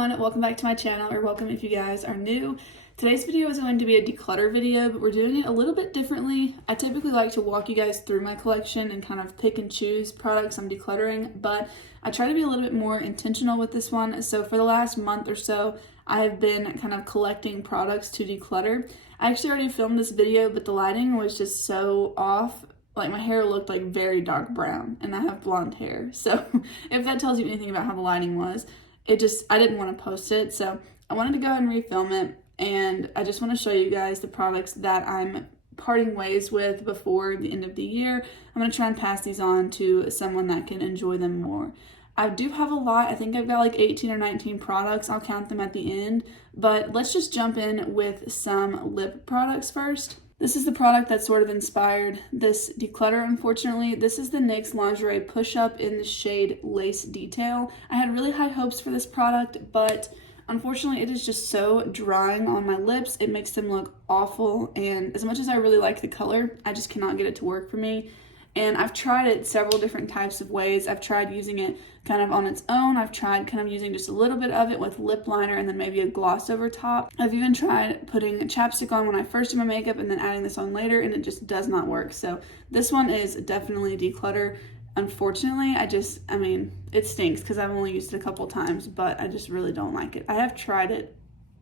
everyone, welcome back to my channel, or welcome if you guys are new. Today's video is going to be a declutter video, but we're doing it a little bit differently. I typically like to walk you guys through my collection and kind of pick and choose products I'm decluttering, but I try to be a little bit more intentional with this one. So for the last month or so, I have been kind of collecting products to declutter. I actually already filmed this video, but the lighting was just so off. Like, my hair looked like very dark brown, and I have blonde hair. So if that tells you anything about how the lighting was, I didn't want to post it. So I wanted to go ahead and refilm it, and I just want to show you guys the products that I'm parting ways with before the end of the year. I'm going to try and pass these on to someone that can enjoy them more. I do have a lot. I think I've got like 18 or 19 products. I'll count them at the end, but let's just jump in with some lip products first. This is the product that sort of inspired this declutter, unfortunately. This is the NYX Lingerie Push-Up in the shade Lace Detail. I had really high hopes for this product, but unfortunately it is just so drying on my lips. It makes them look awful, and as much as I really like the color, I just cannot get it to work for me. And I've tried it several different types of ways. I've tried using it kind of on its own. I've tried kind of using just a little bit of it with lip liner and then maybe a gloss over top. I've even tried putting chapstick on when I first do my makeup and then adding this on later, and it just does not work. So this one is definitely a declutter. Unfortunately, it stinks because I've only used it a couple times, but I just really don't like it. I have tried it.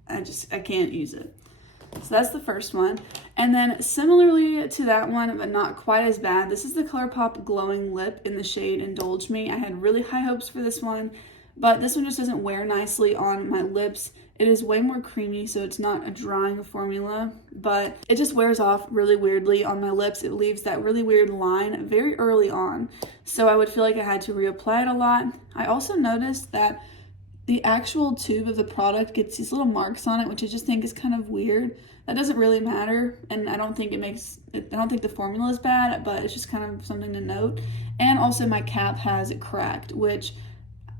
I can't use it. So that's the first one. And then similarly to that one, but not quite as bad, this is the ColourPop Glowing Lip in the shade Indulge Me. I had really high hopes for this one, but this one just doesn't wear nicely on my lips. It is way more creamy, so it's not a drying formula, but it just wears off really weirdly on my lips. It leaves that really weird line very early on, so I would feel like I had to reapply it a lot. I also noticed that the actual tube of the product gets these little marks on it, which I just think is kind of weird. That doesn't really matter, and I don't think the formula is bad, but it's just kind of something to note. And also my cap has cracked, which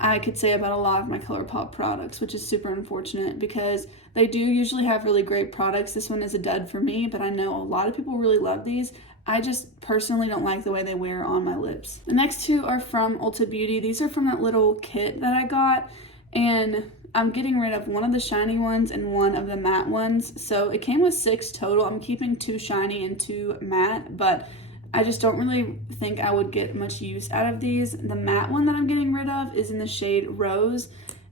I could say about a lot of my ColourPop products, which is super unfortunate because they do usually have really great products. This one is a dud for me, but I know a lot of people really love these. I just personally don't like the way they wear on my lips. The next two are from Ulta Beauty. These are from that little kit that I got, and I'm getting rid of one of the shiny ones and one of the matte ones. So it came with 6 total. I'm keeping 2 shiny and 2 matte, but I just don't really think I would get much use out of these. The matte one that I'm getting rid of is in the shade Rose,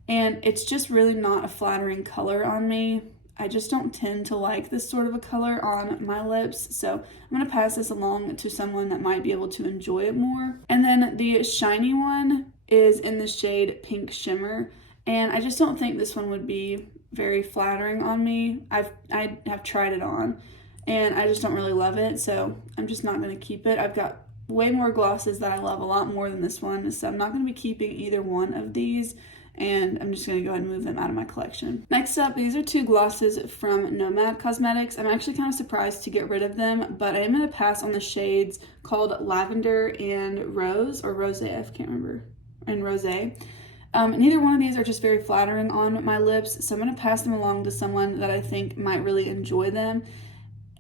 and it's just really not a flattering color on me. I just don't tend to like this sort of a color on my lips, so I'm going to pass this along to someone that might be able to enjoy it more. And then the shiny one is in the shade Pink Shimmer, and I just don't think this one would be very flattering on me. I have tried it on, and I just don't really love it, so I'm just not going to keep it. I've got way more glosses that I love a lot more than this one, so I'm not going to be keeping either one of these, and I'm just going to go ahead and move them out of my collection. Next up, these are 2 glosses from Nomad Cosmetics. I'm actually kind of surprised to get rid of them, but I am going to pass on the shades called Lavender and Rose, or Rose, I can't remember, and Rose. Neither one of these are just very flattering on my lips, so I'm going to pass them along to someone that I think might really enjoy them.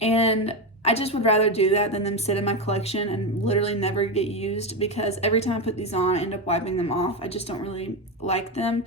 And I just would rather do that than them sit in my collection and literally never get used, because every time I put these on, I end up wiping them off. I just don't really like them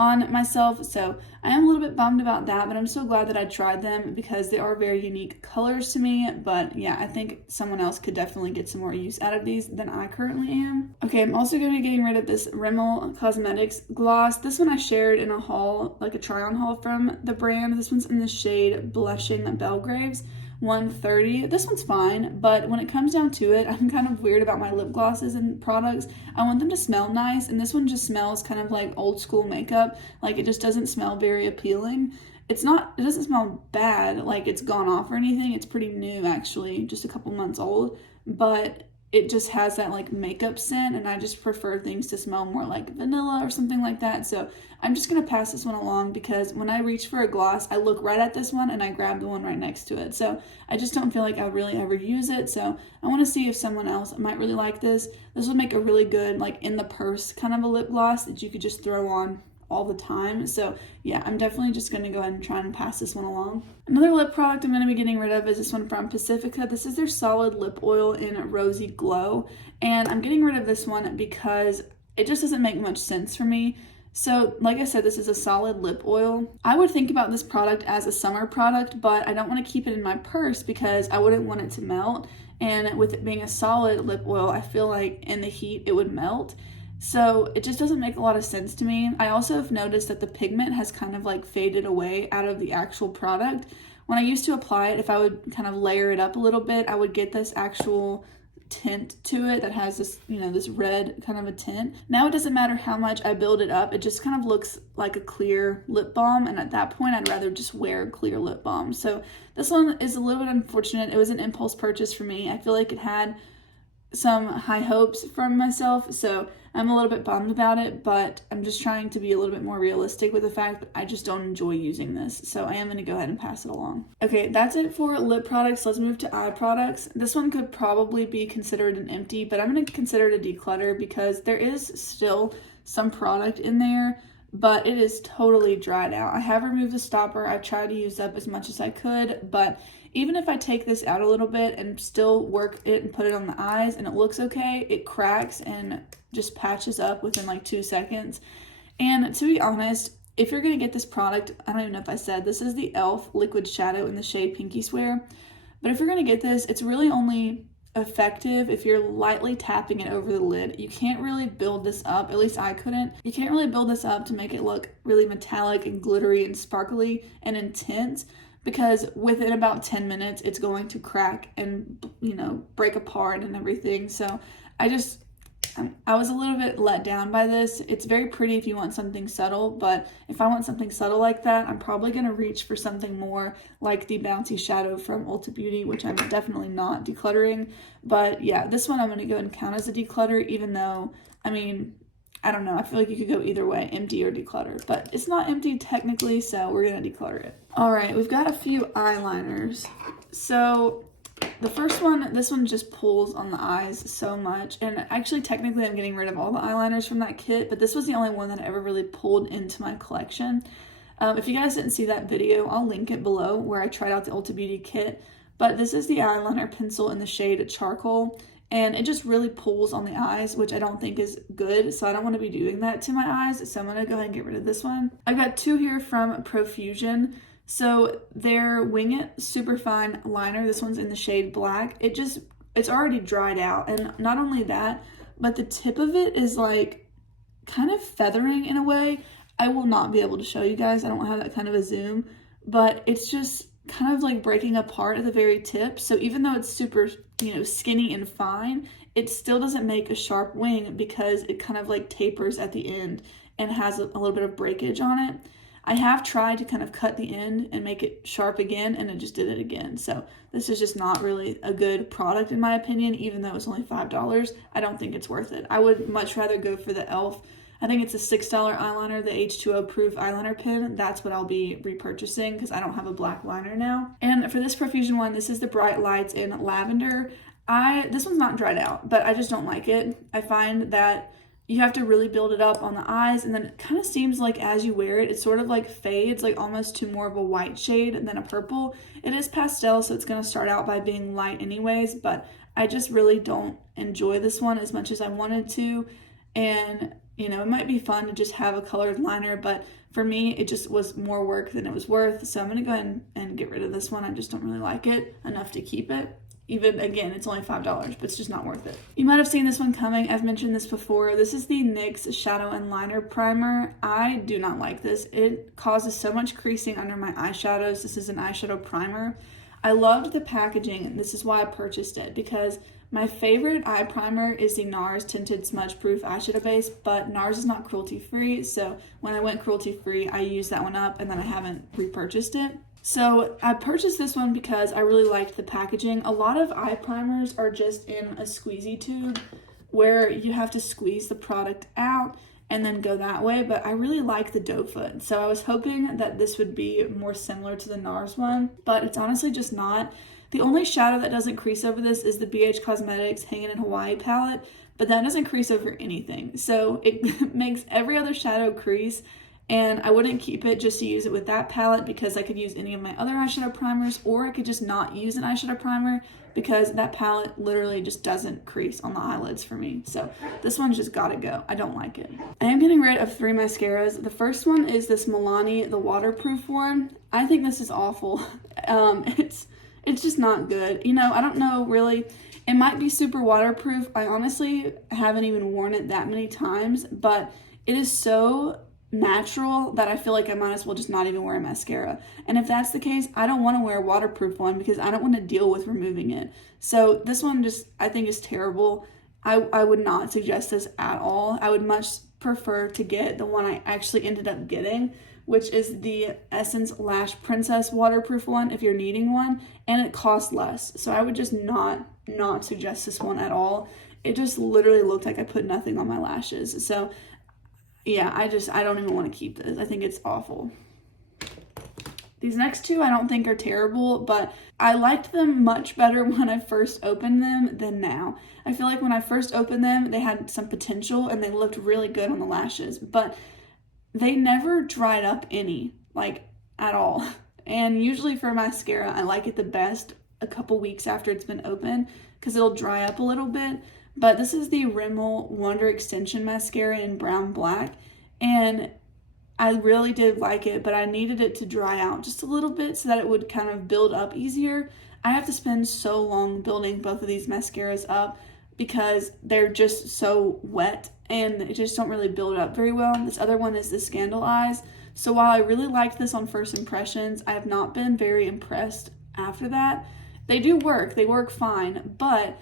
on myself, so I am a little bit bummed about that, but I'm so glad that I tried them because they are very unique colors to me. But yeah, I think someone else could definitely get some more use out of these than I currently am. Okay, I'm also going to be getting rid of this Rimmel Cosmetics gloss. This one I shared in a haul, like a try-on haul from the brand. This one's in the shade Blushing Belgraves. 130. This one's fine, but when it comes down to it, I'm kind of weird about my lip glosses and products. I want them to smell nice, and this one just smells kind of like old school makeup. Like, it just doesn't smell very appealing. It doesn't smell bad, like it's gone off or anything. It's pretty new, actually, just a couple months old, but it just has that like makeup scent, and I just prefer things to smell more like vanilla or something like that. So I'm just going to pass this one along, because when I reach for a gloss, I look right at this one and I grab the one right next to it. So I just don't feel like I really ever use it. So I want to see if someone else might really like this. This would make a really good like in the purse kind of a lip gloss that you could just throw on all the time. So yeah, I'm definitely just going to go ahead and try and pass this one along. Another lip product I'm going to be getting rid of is this one from Pacifica. This is their solid lip oil in Rosy Glow, and I'm getting rid of this one because it just doesn't make much sense for me. So like I said, this is a solid lip oil. I would think about this product as a summer product, but I don't want to keep it in my purse because I wouldn't want it to melt. And with it being a solid lip oil, I feel like in the heat it would melt. So it just doesn't make a lot of sense to me. I also have noticed that the pigment has kind of like faded away out of the actual product. When I used to apply it, if I would kind of layer it up a little bit, I would get this actual tint to it that has this, this red kind of a tint. Now it doesn't matter how much I build it up, it just kind of looks like a clear lip balm, and at that point I'd rather just wear clear lip balm. So this one is a little bit unfortunate. It was an impulse purchase for me. I feel like it had some high hopes from myself, so I'm a little bit bummed about it, but I'm just trying to be a little bit more realistic with the fact that I just don't enjoy using this, so I am going to go ahead and pass it along. Okay, that's it for lip products. Let's move to eye products. This one could probably be considered an empty, but I'm going to consider it a declutter because there is still some product in there, but it is totally dried out. I have removed the stopper. I've tried to use up as much as I could, but even if I take this out a little bit and still work it and put it on the eyes and it looks okay, it cracks and just patches up within like 2 seconds. And to be honest, if you're going to get this product, I don't even know if I said, this is the e.l.f. Liquid Shadow in the shade Pinky Swear. But if you're going to get this, it's really only effective if you're lightly tapping it over the lid. You can't really build this up, at least I couldn't. You can't really build this up to make it look really metallic and glittery and sparkly and intense, because within about 10 minutes it's going to crack and break apart and everything. So I was a little bit let down by this. It's very pretty if you want something subtle, but if I want something subtle like that, I'm probably going to reach for something more like the Bouncy Shadow from Ulta Beauty, which I'm definitely not decluttering. But yeah, this one I'm going to go and count as a declutter, even though, I don't know, I feel like you could go either way, empty or declutter, but it's not empty technically, so we're going to declutter it. All right, we've got a few eyeliners. So the first one, this one just pulls on the eyes so much, and actually technically I'm getting rid of all the eyeliners from that kit, but this was the only one that I ever really pulled into my collection. If you guys didn't see that video, I'll link it below where I tried out the Ulta Beauty kit, but this is the eyeliner pencil in the shade Charcoal, and it just really pulls on the eyes, which I don't think is good, so I don't want to be doing that to my eyes, so I'm going to go ahead and get rid of this one. I got two here from Profusion. So their Wing It Superfine liner, this one's in the shade Black, it's already dried out, and not only that, but the tip of it is like kind of feathering in a way. I will not be able to show you guys, I don't have that kind of a zoom, but it's just kind of like breaking apart at the very tip. So even though it's super, skinny and fine, it still doesn't make a sharp wing because it kind of like tapers at the end and has a little bit of breakage on it. I have tried to kind of cut the end and make it sharp again, and it just did it again. So this is just not really a good product in my opinion, even though it's only $5. I don't think it's worth it. I would much rather go for the e.l.f. I think it's a $6 eyeliner, the H2O proof eyeliner pen. That's what I'll be repurchasing because I don't have a black liner now. And for this Profusion one, this is the Bright Lights in Lavender. This one's not dried out, but I just don't like it. I find that you have to really build it up on the eyes, and then it kind of seems like as you wear it, it sort of like fades, like almost to more of a white shade than a purple. It is pastel, so it's going to start out by being light anyways, but I just really don't enjoy this one as much as I wanted to. And, it might be fun to just have a colored liner, but for me, it just was more work than it was worth. So I'm going to go ahead and get rid of this one. I just don't really like it enough to keep it. Even, again, it's only $5, but it's just not worth it. You might have seen this one coming. I've mentioned this before. This is the NYX Shadow and Liner Primer. I do not like this. It causes so much creasing under my eyeshadows. This is an eyeshadow primer. I loved the packaging, and this is why I purchased it, because my favorite eye primer is the NARS Tinted Smudge Proof Eyeshadow Base, but NARS is not cruelty-free, so when I went cruelty-free, I used that one up, and then I haven't repurchased it. So I purchased this one because I really liked the packaging. A lot of eye primers are just in a squeezy tube where you have to squeeze the product out and then go that way, but I really like the doe foot. So I was hoping that this would be more similar to the NARS one, but it's honestly just not. The only shadow that doesn't crease over this is the BH Cosmetics Hanging in Hawaii palette, but that doesn't crease over anything. So it makes every other shadow crease, And I wouldn't keep it just to use it with that palette because I could use any of my other eyeshadow primers, or I could just not use an eyeshadow primer because that palette literally just doesn't crease on the eyelids for me. So this one's just gotta go. I don't like it. I am getting rid of 3 mascaras. The first one is this Milani, the waterproof one. I think this is awful. It's just not good. You know, I don't know really. It might be super waterproof. I honestly haven't even worn it that many times, but it is so natural that I feel like I might as well just not even wear a mascara. And if that's the case, I don't want to wear a waterproof one because I don't want to deal with removing it. So this one just, I think, is terrible. I would not suggest this at all. I would much prefer to get the one I actually ended up getting, which is the Essence Lash Princess waterproof one if you're needing one, and it costs less. So I would just not suggest this one at all. It just literally looked like I put nothing on my lashes. So yeah, I don't even want to keep this. I think it's awful. These next 2 I don't think are terrible, but I liked them much better when I first opened them than now. I feel like when I first opened them, they had some potential and they looked really good on the lashes, but they never dried up any, like, at all. And usually for mascara, I like it the best a couple weeks after it's been open because it'll dry up a little bit. But this is the Rimmel Wonder Extension Mascara in Brown Black, and I really did like it, but I needed it to dry out just a little bit so that it would kind of build up easier. I have to spend so long building both of these mascaras up because they're just so wet and they just don't really build up very well. This other one is the Scandal Eyes. So while I really liked this on first impressions, I have not been very impressed after that. They do work, they work fine, but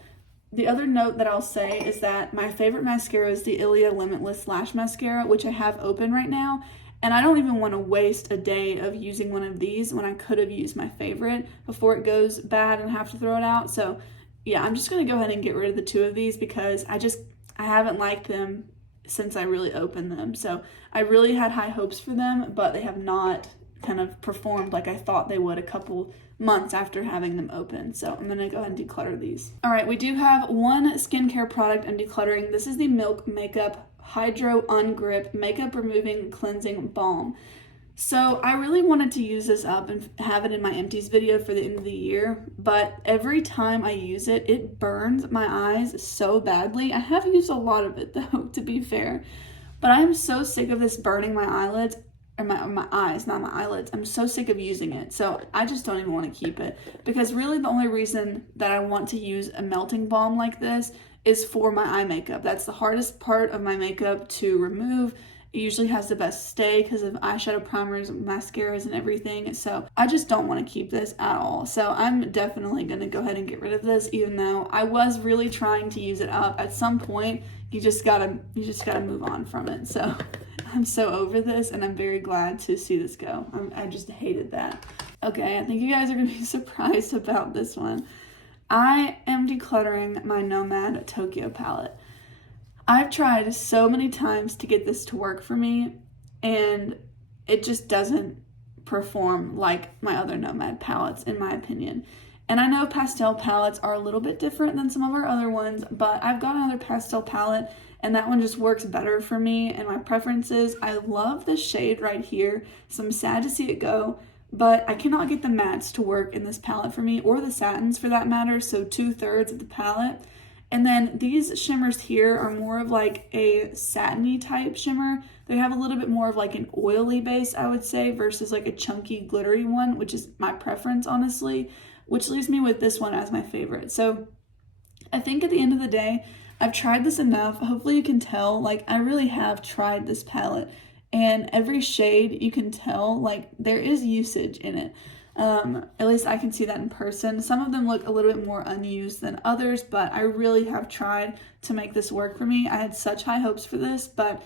the other note that I'll say is that my favorite mascara is the Ilia Limitless Lash Mascara, which I have open right now. And I don't even want to waste a day of using one of these when I could have used my favorite before it goes bad and have to throw it out. So yeah, I'm just going to go ahead and get rid of the 2 of these because I haven't liked them since I really opened them. So I really had high hopes for them, but they have not kind of performed like I thought they would a couple months after having them open. So I'm going to go ahead and declutter these. All right, we do have one skincare product I'm decluttering. This is the Milk Makeup Hydro Ungrip Makeup Removing Cleansing Balm. So I really wanted to use this up and have it in my empties video for the end of the year, but every time I use it, it burns my eyes so badly. I have used a lot of it though, to be fair, but I am so sick of this burning my eyelids, or my eyes, not my eyelids. I'm so sick of using it. So I just don't even want to keep it because really the only reason that I want to use a melting balm like this is for my eye makeup. That's the hardest part of my makeup to remove. It usually has the best stay because of eyeshadow primers, mascaras, and everything. So I just don't want to keep this at all. So I'm definitely going to go ahead and get rid of this, even though I was really trying to use it up. At some point, you just gotta move on from it. So I'm so over this, and I'm very glad to see this go. I just hated that. Okay, I think you guys are going to be surprised about this one. I am decluttering my Nomad Tokyo palette. I've tried so many times to get this to work for me, and it just doesn't perform like my other Nomad palettes, in my opinion. And I know pastel palettes are a little bit different than some of our other ones, but I've got another pastel palette, and that one just works better for me and my preferences. I love this shade right here, so I'm sad to see it go, but I cannot get the mattes to work in this palette for me, or the satins for that matter, so 2/3 of the palette. And then these shimmers here are more of like a satiny type shimmer. They have a little bit more of like an oily base, I would say, versus like a chunky glittery one, which is my preference, honestly, which leaves me with this one as my favorite. So I think at the end of the day, I've tried this enough. Hopefully you can tell, like, I really have tried this palette, and every shade you can tell, like, there is usage in it. At least I can see that in person. Some of them look a little bit more unused than others, but I really have tried to make this work for me. I had such high hopes for this, but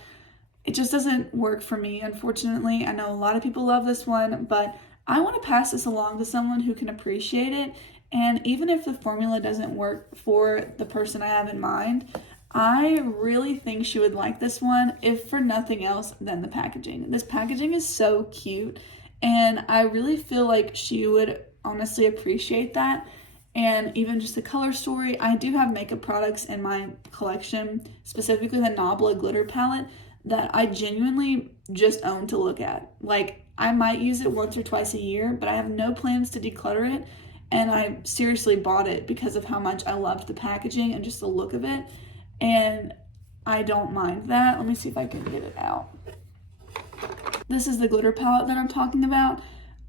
it just doesn't work for me, unfortunately. I know a lot of people love this one, but I want to pass this along to someone who can appreciate it. And even if the formula doesn't work for the person I have in mind, I really think she would like this one, if for nothing else than the packaging. This packaging is so cute, and I really feel like she would honestly appreciate that. And even just the color story. I do have makeup products in my collection, specifically the Nabla glitter palette. that I genuinely just own to look at. Like, I might use it once or twice a year, but I have no plans to declutter it. And I seriously bought it because of how much I loved the packaging and just the look of it. And I don't mind that. Let me see if I can get it out. This is the glitter palette that I'm talking about.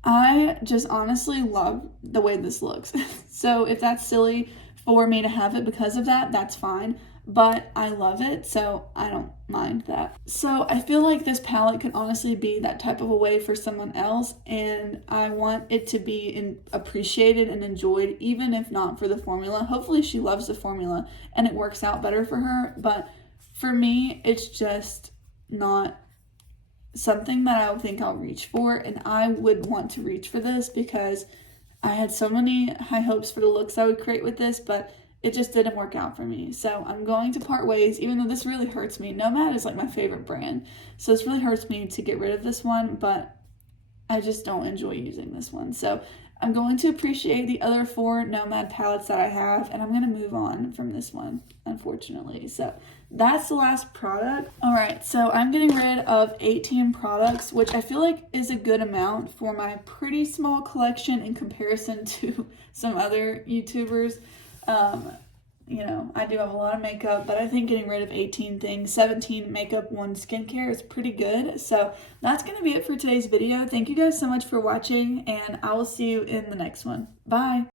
I just honestly love the way this looks. So if that's silly for me to have it because of that, that's fine. But I love it, so I don't mind that. So I feel like this palette could honestly be that type of a way for someone else, and I want it to be appreciated and enjoyed, even if not for the formula. Hopefully she loves the formula and it works out better for her, but for me, it's just not something that I would think I'll reach for, and I would want to reach for this because I had so many high hopes for the looks I would create with this, but it just didn't work out for me. So I'm going to part ways, even though this really hurts me. Nomad is like my favorite brand, so this really hurts me to get rid of this one, but I just don't enjoy using this one. So I'm going to appreciate the other 4 Nomad palettes that I have, and I'm going to move on from this one, unfortunately. So that's the last product. All right, so I'm getting rid of 18 products, which I feel like is a good amount for my pretty small collection in comparison to some other YouTubers. You know, I do have a lot of makeup, but I think getting rid of 18 things, 17 makeup, 1 skincare is pretty good. So that's going to be it for today's video. Thank you guys so much for watching, and I will see you in the next one. Bye!